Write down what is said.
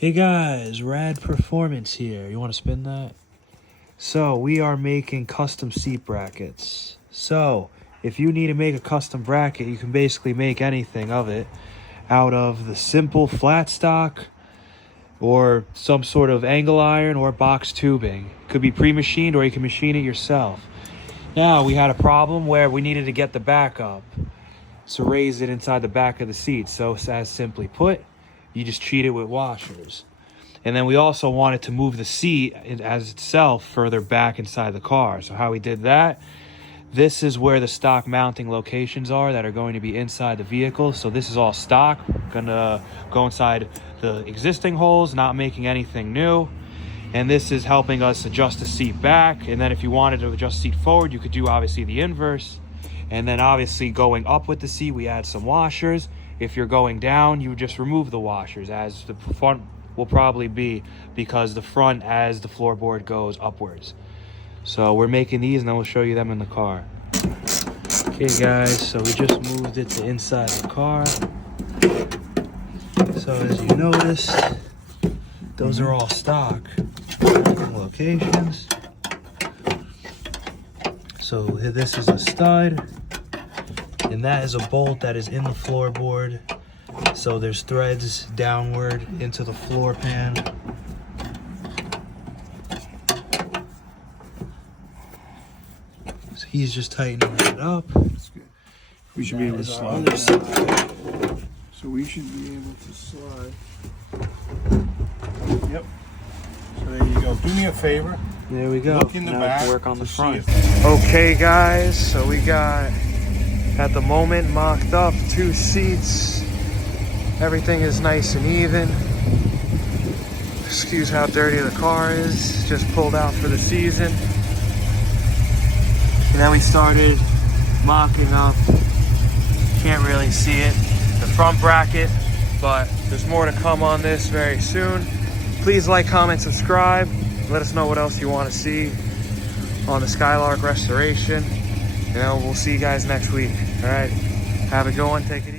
Hey guys, Rad Performance here. You want to spin that? So we are making custom seat brackets. So if you need to make a custom bracket, you can basically make anything of it out of the simple flat stock or some sort of angle iron or box tubing. It could be pre-machined or you can machine it yourself. Now we had a problem where we needed to get the back up. So raise it inside the back of the seat. So as simply put, you just treat it with washers. And then we also wanted to move the seat as itself further back inside the car. So how we did that, this is where the stock mounting locations are that are going to be inside the vehicle. So this is all stock. Gonna go inside the existing holes, not making anything new. And this is helping us adjust the seat back. And then if you wanted to adjust the seat forward, you could do obviously the inverse. And then obviously going up with the seat, we add some washers. If you're going down, you would just remove the washers, as the front will probably be, because the front as the floorboard goes upwards. So we're making these and then we'll show you them in the car. Okay guys, so we just moved it to inside the car. So as you notice, those are all stock locations. So this is a stud. And that is a bolt that is in the floorboard. So there's threads downward into the floor pan. So he's just tightening it up. That's good. We should be able to slide. So we should be able to slide. Yep. So there you go. Do me a favor. There we go. Look in the now back. We can work on the front. If... Okay guys, so we got, at the moment, mocked up 2 seats. Everything is nice and even. Excuse how dirty the car is. Just pulled out for the season. And then we started mocking up, can't really see it, the front bracket, but there's more to come on this very soon. Please like, comment, subscribe. Let us know what else you want to see on the SKYLARK restoration. And then we'll see you guys next week. All right, have a good one. Take it easy.